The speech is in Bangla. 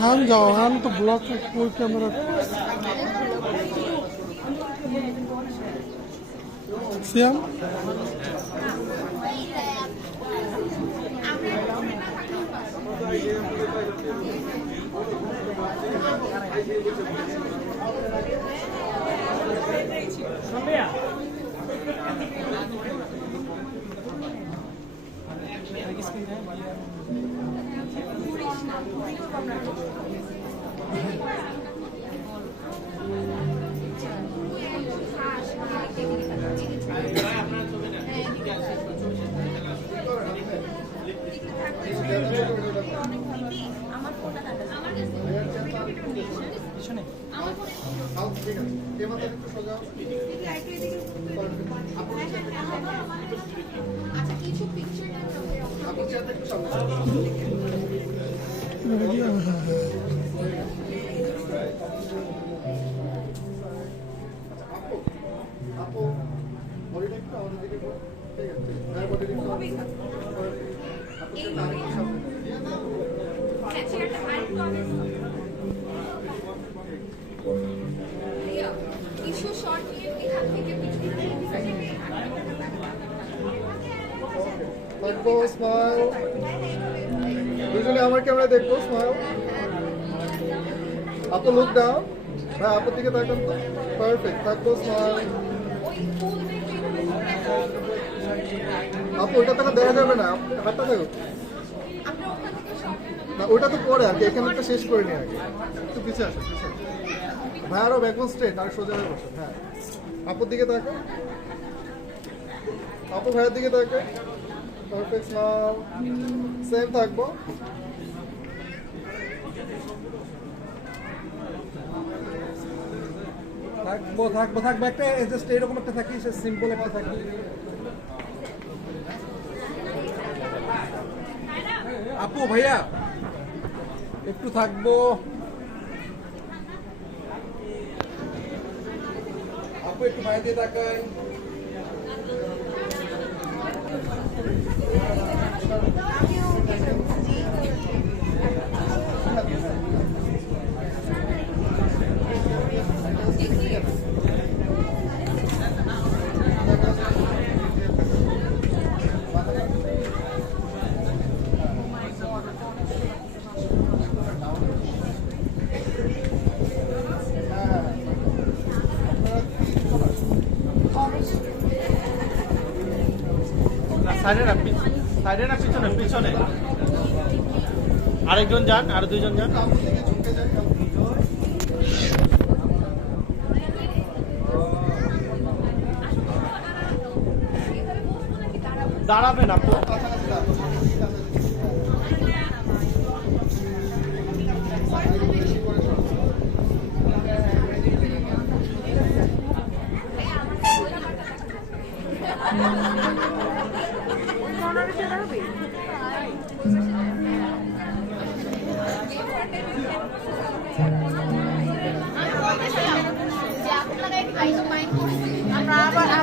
हान जाओ हान तो block full camera Shyam smile দুজনে আমার ক্যামেরা দেখবো স্মাইল আপু লুক ডাউন হ্যাঁ আপুর দিকে তাকান তো পারফেক্ট থাকবো স্মাইল আপু ওটা তো দেখা যাবে না হাতটা থাকো না ওটা তো পরে আর কি এখানে একটা শেষ করে নি আগে একটু পিছিয়ে আসো ভাই আরো ব্যাকবন স্ট্রেট আর সোজা হয়ে বসো হ্যাঁ আপুর দিকে তাকাও আপু ভাইয়ের দিকে তাকাও পারফেক্ট স্মাইল সেম থাকবো থাকবো একটা জাস্ট এরকম একটা থাকি সিম্পল একটা থাকি আপু ভাইয়া একটু থাকবো আপু একটু ভাই দিয়ে তাকাই সাইডে না পিছনে পিছনে আরেকজন যান আর দুইজন যান দাঁড়াবেন আপু আমরা আবার